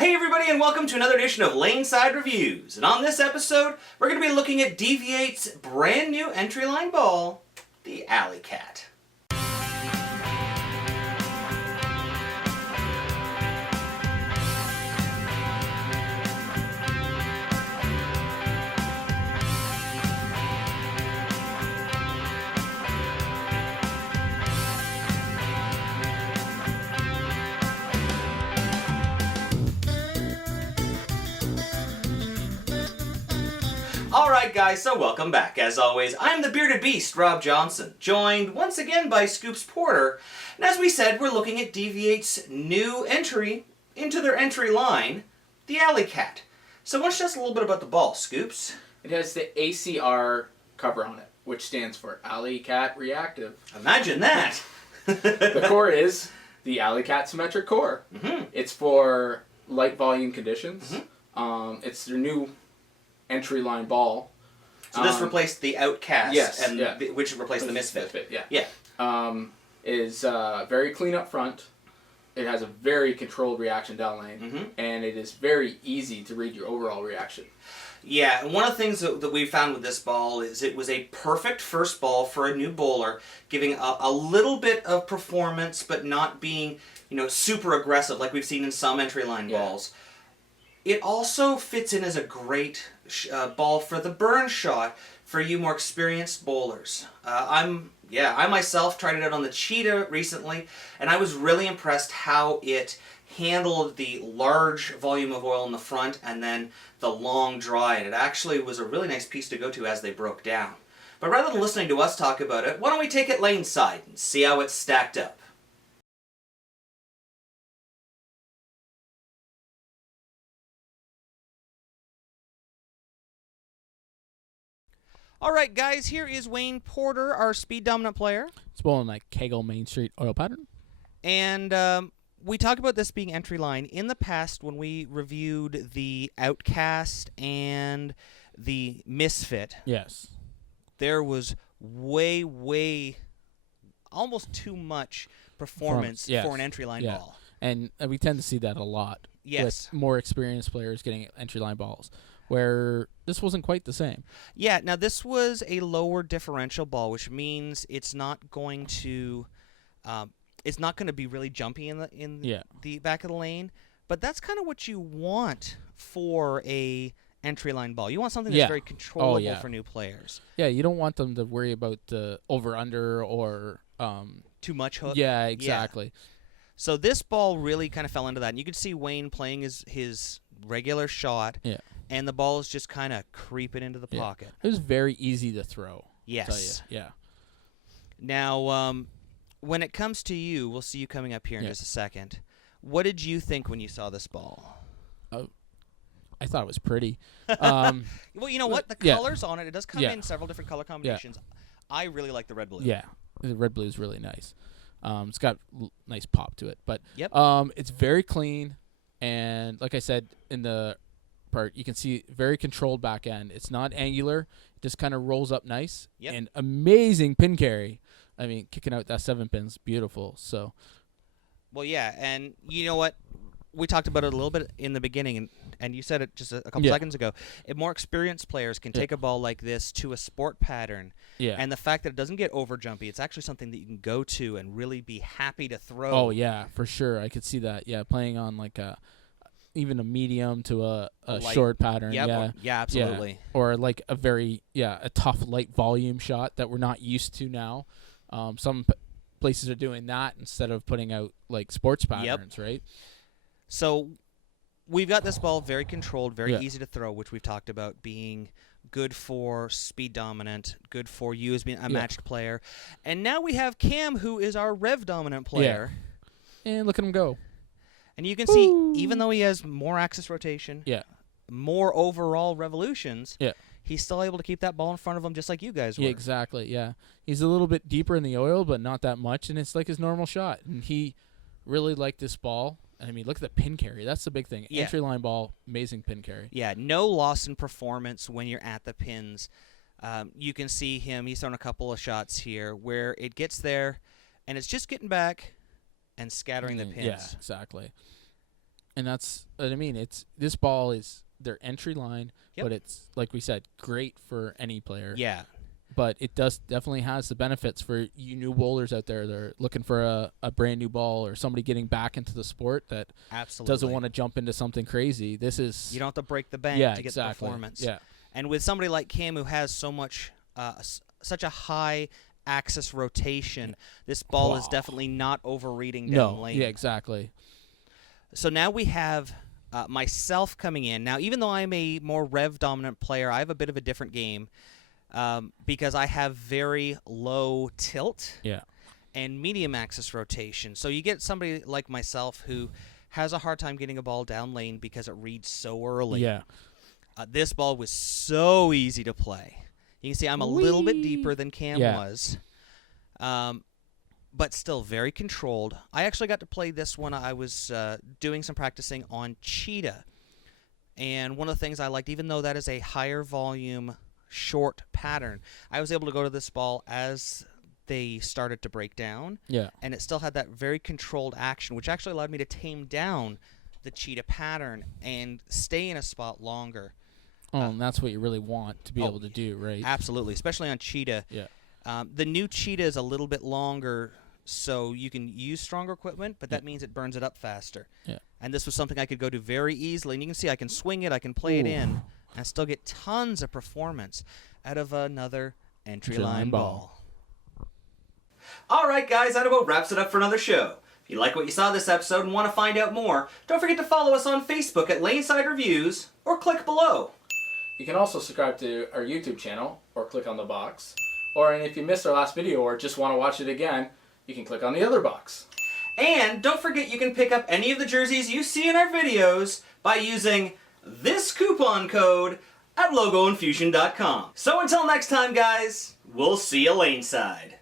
Hey everybody, and welcome to another edition of Laneside Reviews. And on this episode, we're going to be looking at DV8's brand new entry line ball, the Alley Cat. Alright guys, so welcome back. As always, I'm the bearded beast, Rob Johnson, joined once again by Scoops Porter. And as we said, we're looking at DV8's new entry into their entry line, the Alley Cat. So what's just a little bit about the ball, Scoops? It has the ACR cover on it, which stands for Alley Cat Reactive. Imagine that! The core is the Alley Cat Symmetric Core. Mm-hmm. It's for light volume conditions. Mm-hmm. It's their new entry line ball. So this replaced the Outcast, yes, and yeah. Which replaced the Misfit. Yeah. Yeah. Is very clean up front. It has a very controlled reaction down lane, Mm-hmm. and it is very easy to read your overall reaction. Yeah, and one of the things that we found with this ball is it was a perfect first ball for a new bowler, giving a little bit of performance, but not being, super aggressive like we've seen in some entry line balls. It also fits in as a great ball for the burn shot for you more experienced bowlers. I myself tried it out on the Cheetah recently, and I was really impressed how it handled the large volume of oil in the front and then the long dry, and it actually was a really nice piece to go to as they broke down. But rather than listening to us talk about it, why don't we take it laneside and see how it's stacked up? Alright guys, here is Wayne Porter, our speed dominant player. It's bowling like KEGEL Main Street oil pattern. And we talk about this being entry line. In the past, when we reviewed the Outcast and the Misfit, Yes. there was way, almost too much performance Yes. for an entry line Yeah. ball. And we tend to see that a lot. Yes. With more experienced players getting entry line balls, where this wasn't quite the same. Yeah, now this was a lower differential ball, which means it's not going to be really jumpy in the back of the lane. But that's kind of what you want for a entry line ball. You want something that's very controllable for new players. Yeah, you don't want them to worry about over under or Too much hook. Yeah, exactly. Yeah. So this ball really kind of fell into that, and you could see Wayne playing his regular shot. Yeah. And the ball is just kind of creeping into the pocket. It was very easy to throw. Yes. I'll tell you. Yeah. Now, when it comes to you, we'll see you coming up here in just a second. What did you think when you saw this ball? I thought it was pretty. Well, you know what? The colors on it does come in several different color combinations. Yeah. I really like the red blue. Yeah. The red blue is really nice. It's got nice pop to it. But it's very clean. And like I said in the part, you can see very controlled back end. It's not angular. It just kind of rolls up nice. Yep. And amazing pin carry. I mean, kicking out that 7 pin's beautiful. So, well, yeah, and you know what? We talked about it a little bit in the beginning, and you said it just a couple seconds ago. If more experienced players can take a ball like this to a sport pattern, and the fact that it doesn't get over jumpy, it's actually something that you can go to and really be happy to throw. Oh yeah, for sure. I could see that. Yeah, playing on like even a medium to a short pattern. Yeah, absolutely. Yeah. Or like a tough light volume shot that we're not used to now. Some places are doing that instead of putting out like sports patterns, right? So we've got this ball very controlled, very easy to throw, which we've talked about being good for speed dominant, good for you as being a matched player. And now we have Cam, who is our rev dominant player. Yeah. And look at him go. And you can see, even though he has more axis rotation, more overall revolutions, he's still able to keep that ball in front of him just like you guys were. Yeah, exactly, yeah. He's a little bit deeper in the oil, but not that much, and it's like his normal shot. And he really liked this ball. I mean, look at the pin carry. That's the big thing. Yeah. Entry line ball, amazing pin carry. Yeah, no loss in performance when you're at the pins. You can see him. He's thrown a couple of shots here where it gets there, and it's just getting back and scattering the pins. Yeah, exactly. And that's what I mean. This ball is their entry line, Yep. but it's, like we said, great for any player. Yeah. But it definitely has the benefits for you new bowlers out there that are looking for a brand new ball, or somebody getting back into the sport that Absolutely. doesn't want to jump into something crazy. This is You don't have to break the bank to get the performance. Yeah. And with somebody like Cam who has so much, such a high axis rotation, this ball is definitely not overreading down lane. Yeah, exactly. So now we have myself coming in. Now, even though I'm a more rev dominant player, I have a bit of a different game because I have very low tilt Yeah. and medium axis rotation. So you get somebody like myself who has a hard time getting a ball down lane because it reads so early. Yeah. This ball was so easy to play. You can see I'm a little bit deeper than Cam Yeah. was, but still very controlled. I actually got to play this one. I was doing some practicing on Cheetah, and one of the things I liked, even though that is a higher volume, short pattern, I was able to go to this ball as they started to break down, Yeah. and it still had that very controlled action, which actually allowed me to tame down the Cheetah pattern and stay in a spot longer. Oh, and that's what you really want to be able to do, right? Absolutely, especially on Cheetah. Yeah. The new Cheetah is a little bit longer, so you can use stronger equipment, but that means it burns it up faster. Yeah. And this was something I could go to very easily. And you can see I can swing it, I can play it in, and still get tons of performance out of another entry line ball. All right, guys, that about wraps it up for another show. If you like what you saw this episode and want to find out more, don't forget to follow us on Facebook at Laneside Reviews, or click below. You can also subscribe to our YouTube channel, or click on the box. Or and if you missed our last video or just want to watch it again, you can click on the other box. And don't forget you can pick up any of the jerseys you see in our videos by using this coupon code at logoinfusion.com. So until next time, guys, we'll see you laneside.